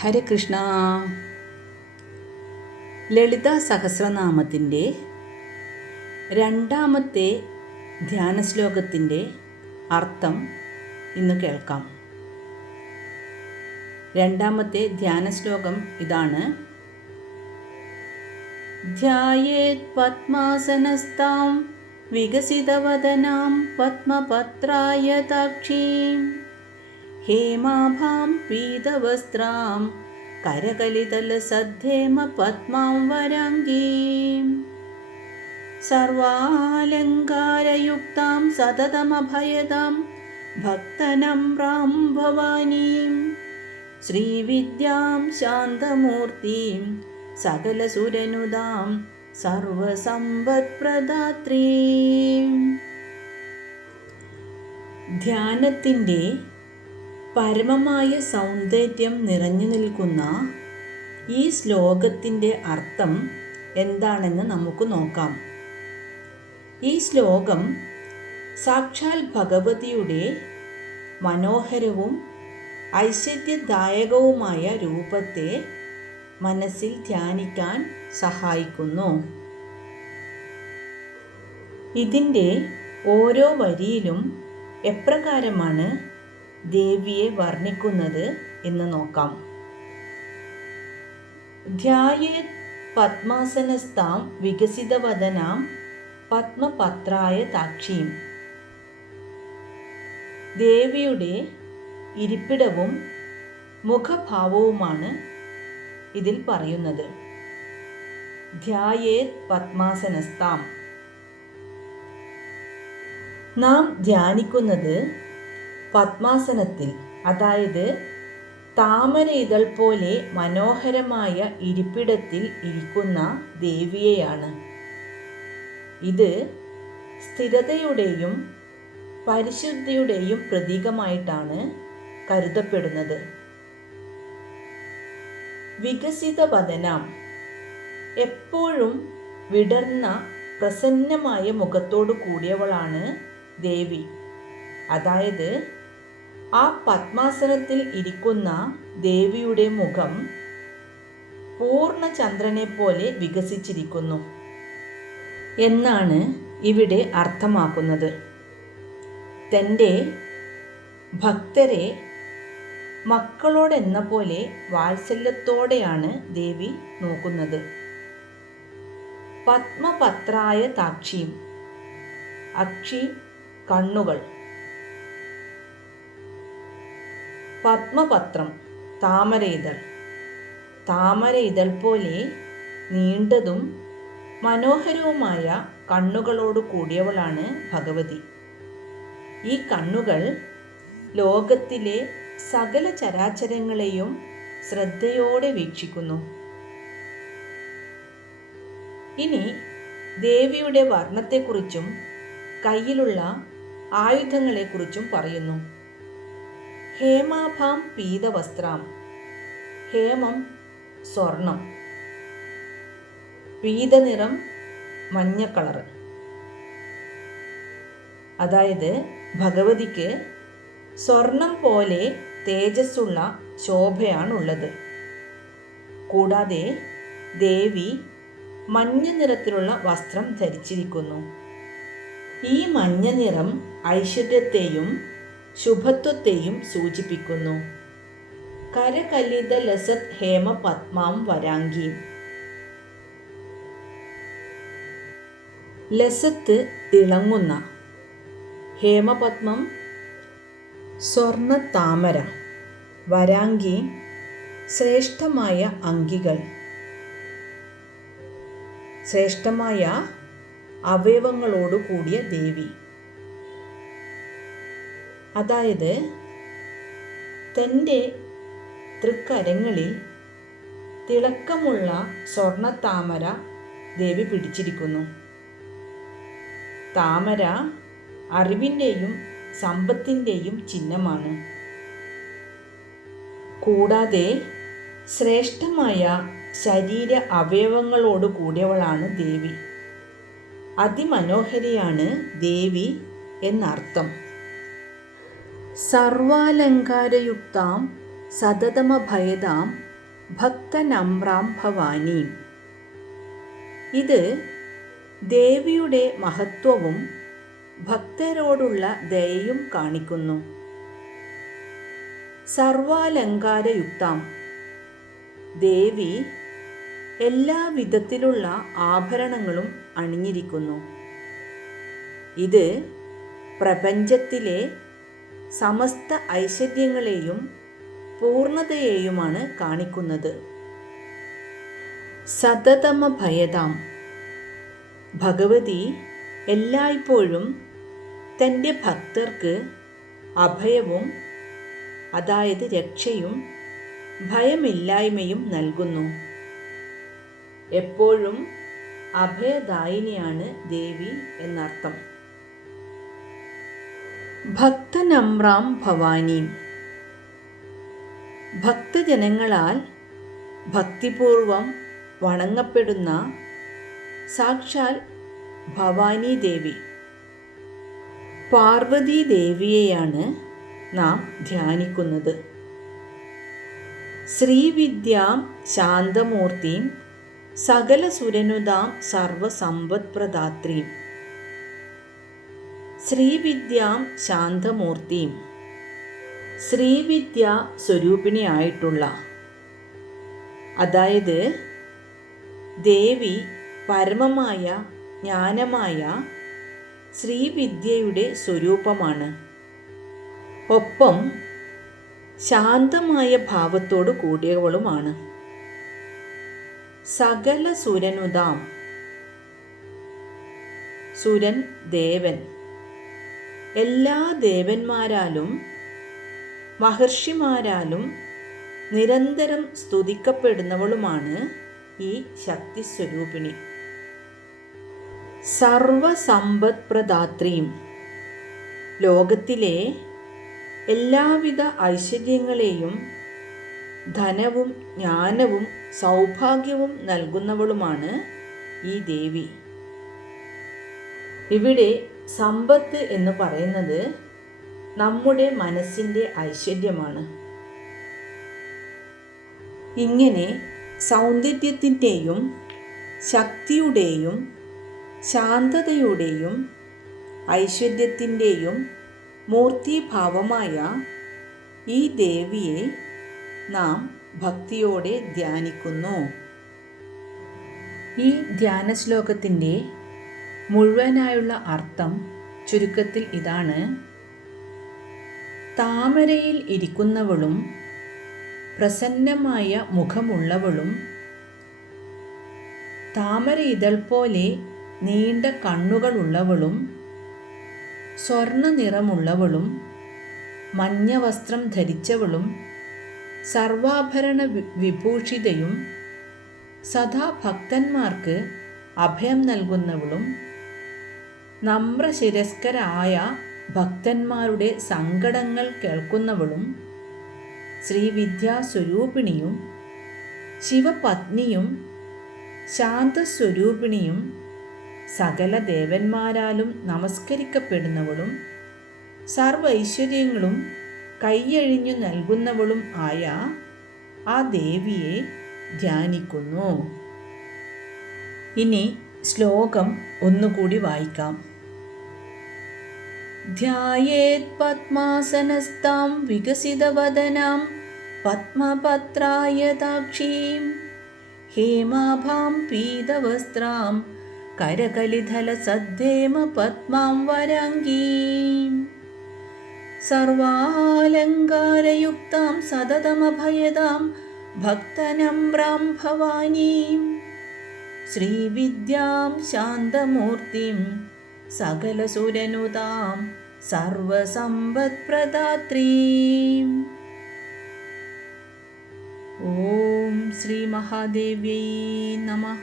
ഹരേ കൃഷ്ണ. ലളിതാ സഹസ്രനാമത്തിൻ്റെ രണ്ടാമത്തെ ധ്യാന ശ്ലോകത്തിൻ്റെ അർത്ഥം ഇന്ന് കേൾക്കാം. രണ്ടാമത്തെ ധ്യാന ശ്ലോകം ഇതാണ്: ധ്യായേത് പദ്മാസനസ്ഥാം വികസിതവദനാം പദ്മപത്രായതാക്ഷീം ഹേമാഭാം പീതവസ്ത്രാം കരകലിതലസദ്ധേമ പദ്മാം വരാംഗീം സർവാലങ്കാരയുക്താം സതതമഭയദാം ഭക്തനമ്രാം ഭവാനീം ശ്രീവിദ്യാം ശാന്തമൂർത്തിം സകലസുരനുദാം സർവസമ്പത്പ്രദാത്രീം. ധ്യാനത്തിൻ്റെ പരമമായ സൗന്ദര്യം നിറഞ്ഞു നിൽക്കുന്ന ഈ ശ്ലോകത്തിൻ്റെ അർത്ഥം എന്താണെന്ന് നമുക്ക് നോക്കാം. ഈ ശ്ലോകം സാക്ഷാൽ ഭഗവതിയുടെ മനോഹരവും ഐശ്വര്യദായകവുമായ രൂപത്തെ മനസ്സിൽ ധ്യാനിക്കാൻ സഹായിക്കുന്നു. ഇതിൻ്റെ ഓരോ വരിയിലും എപ്രകാരമാണ് ദേവിയെ വർണ്ണിക്കുന്നത് എന്ന് നോക്കാം. ധ്യായേത് പദ്മാസനസ്ഥാം വികസിതവദനാം പദ്മപത്രായ താക്ഷീം. ദേവിയുടെ ഇരിപ്പിടവും മുഖഭാവവുമാണ് ഇതിൽ പറയുന്നത്. ധ്യായേത് പദ്മാസനസ്ഥാം. നാം ധ്യാനിക്കുന്നത് പദ്മാസനത്തിൽ, അതായത് താമര ഇതൾ പോലെ മനോഹരമായ ഇരിപ്പിടത്തിൽ ഇരിക്കുന്ന ദേവിയെയാണ്. ഇത് സ്ഥിരതയുടെയും പരിശുദ്ധിയുടെയും പ്രതീകമായിട്ടാണ് കരുതപ്പെടുന്നത്. വികസിത വദനാം. എപ്പോഴും വിടർന്ന പ്രസന്നമായ മുഖത്തോടു കൂടിയവളാണ് ദേവി. അതായത് ആ പദ്മാസനത്തിൽ ഇരിക്കുന്ന ദേവിയുടെ മുഖം പൂർണ്ണചന്ദ്രനെ പോലെ വികസിച്ചിരിക്കുന്നു എന്നാണ് ഇവിടെ അർത്ഥമാക്കുന്നത്. തൻ്റെ ഭക്തരെ മക്കളോടെന്ന പോലെ വാത്സല്യത്തോടെയാണ് ദേവി നോക്കുന്നത്. പദ്മപത്രായ താക്ഷീം. അക്ഷി കണ്ണുകൾ. പദ്മപത്രം താമര ഇതൾ. താമര ഇതൾ പോലെ നീണ്ടതും മനോഹരവുമായ കണ്ണുകളോട് കൂടിയവളാണ് ഭഗവതി. ഈ കണ്ണുകൾ ലോകത്തിലെ സകല ചരാചരങ്ങളെയും ശ്രദ്ധയോടെ വീക്ഷിക്കുന്നു. ഇനി ദേവിയുടെ വർണ്ണത്തെക്കുറിച്ചും കയ്യിലുള്ള ആയുധങ്ങളെക്കുറിച്ചും പറയുന്നു. ഹേമാഭാം പീതവസ്ത്രാം. ഹേമം സ്വർണം, പീതനിറം മഞ്ഞ കളർ. അതായത് ഭഗവതിക്ക് സ്വർണം പോലെ തേജസ്സുള്ള ശോഭയാണുള്ളത്. കൂടാതെ ദേവി മഞ്ഞ നിറത്തിലുള്ള വസ്ത്രം ധരിച്ചിരിക്കുന്നു. ഈ മഞ്ഞ നിറം ഐശ്വര്യത്തെയും ശുഭത്വത്തെയും സൂചിപ്പിക്കുന്നു. കരകലിത ലസത് ഹേമ പദ്മാം വരാംഗീം. ലസത്ത് തിളങ്ങുന്ന, ഹേമപദ്മം സ്വർണ്ണ താമര, വരാംഗി ശ്രേഷ്ഠമായ അങ്കികൾ, ശ്രേഷ്ഠമായ അവയവങ്ങളോടു കൂടിയ ദേവി. അതായത് തൻ്റെ തൃക്കരങ്ങളിൽ തിളക്കമുള്ള സ്വർണ്ണ താമര ദേവി പിടിച്ചിരിക്കുന്നു. താമര അറിവിൻ്റെയും സമ്പത്തിൻ്റെയും ചിഹ്നമാണ്. കൂടാതെ ശ്രേഷ്ഠമായ ശരീര അവയവങ്ങളോട് കൂടിയവളാണ് ദേവി. അതിമനോഹരിയാണ് ദേവി എന്നർത്ഥം. സർവാലങ്കാരയുക്താം സതതമഭയതാം ഭക്തനമ്രാം ഭവാനീം. ഇത് ദേവിയുടെ മഹത്വവും ഭക്തരോടുള്ള ദയയും കാണിക്കുന്നു. സർവാലങ്കാരയുക്താം. ദേവി എല്ലാ വിധത്തിലുള്ള ആഭരണങ്ങളും അണിഞ്ഞിരിക്കുന്നു. ഇത് പ്രപഞ്ചത്തിലെ സമസ്ത ഐശ്വര്യങ്ങളെയും പൂർണ്ണതയെയുമാണ് കാണിക്കുന്നത്. സതതമഭയതാം. ഭഗവതി എല്ലായ്പ്പോഴും തൻ്റെ ഭക്തർക്ക് അഭയവും, അതായത് രക്ഷയും ഭയമില്ലായ്മയും നൽകുന്നു. എപ്പോഴും അഭയദായിനിയാണ് ദേവി എന്നർത്ഥം. ഭക്തനമ്രാം ഭവാനീം. ഭക്തജനങ്ങളാൽ ഭക്തിപൂർവം വണങ്ങപ്പെടുന്ന സാക്ഷാൽ ഭവാനി ദേവി, പാർവതി ദേവിയെയാണ് നാം ധ്യാനിക്കുന്നത്. ശ്രീവിദ്യാം ശാന്തമൂർത്തിം സകലസുരനുതാം സർവസമ്പത്പ്രദാത്രീം. ശ്രീവിദ്യാം ശാന്തമൂർത്തിം. ശ്രീവിദ്യ സ്വരൂപിണിയായിട്ടുള്ള, അതായത് ദേവി പരമമായ ജ്ഞാനമായ ശ്രീവിദ്യയുടെ സ്വരൂപമാണ്. ഒപ്പം ശാന്തമായ ഭാവത്തോടു കൂടിയവളുമാണ്. സകല സുരനുതാം. സുരൻ ദേവൻ. എല്ലാ ദേവന്മാരാലും മഹർഷിമാരാലും നിരന്തരം സ്തുതിക്കപ്പെടുന്നവളുമാണ് ഈ ശക്തിസ്വരൂപിണി. സർവസമ്പത്പ്രദാത്രീം. ലോകത്തിലെ എല്ലാവിധ ഐശ്വര്യങ്ങളെയും ധനവും ജ്ഞാനവും സൗഭാഗ്യവും നൽകുന്നവളുമാണ് ഈ ദേവി. ഇവിടെ സമ്പത്ത് എന്ന് പറയുന്നത് നമ്മുടെ മനസ്സിൻ്റെ ഐശ്വര്യമാണ്. ഇങ്ങനെ സൗന്ദര്യത്തിൻ്റെയും ശക്തിയുടെയും ശാന്തതയുടെയും ഐശ്വര്യത്തിൻ്റെയും മൂർത്തിഭാവമായ ഈ ദേവിയെ നാം ഭക്തിയോടെ ധ്യാനിക്കുന്നു. ഈ ധ്യാന ശ്ലോകത്തിൻ്റെ മുഴുവനായുള്ള അർത്ഥം ചുരുക്കത്തിൽ ഇതാണ്: താമരയിൽ ഇരിക്കുന്നവളും പ്രസന്നമായ മുഖമുള്ളവളും താമര ഇതൾ പോലെ നീണ്ട കണ്ണുകളുള്ളവളും സ്വർണ്ണ നിറമുള്ളവളും മഞ്ഞ വസ്ത്രം ധരിച്ചവളും സർവാഭരണ വിഭൂഷിതയും സദാ ഭക്തന്മാർക്ക് അഭയം നൽകുന്നവളും നമ്രശിരസ്കരായ ഭക്തന്മാരുടെ സങ്കടങ്ങൾ കേൾക്കുന്നവളും ശ്രീവിദ്യാസ്വരൂപിണിയും ശിവപത്നിയും ശാന്തസ്വരൂപിണിയും സകല ദേവന്മാരാലും നമസ്കരിക്കപ്പെടുന്നവളും സർവൈശ്വര്യങ്ങളും കൈയഴിഞ്ഞു നൽകുന്നവളും ആയ ആ ദേവിയെ ധ്യാനിക്കുന്നു. ഇനി ശ്ലോകം ഒന്നുകൂടി വായിക്കാം. ധ്യായേത് പദ്മാസനസ്ഥാം വികസിതവദനാം പത്മപത്രായതാക്ഷീം ഹേമാഭാം പീതവസ്ത്രാം കരകലിധലസദ്ധേമ പത്മാം വരാംഗീം സർവാലങ്കാരയുക്താം സതതമഭയതാം ഭക്തനമ്രാം ഭവാനീം ശ്രീവിദ്യാം ശാന്തമൂർത്തിം സകലസുരനുതാം സർവസമ്പത്പ്രദാത്രീം. ഓം ശ്രീ മഹാദേവ്യൈ നമഃ.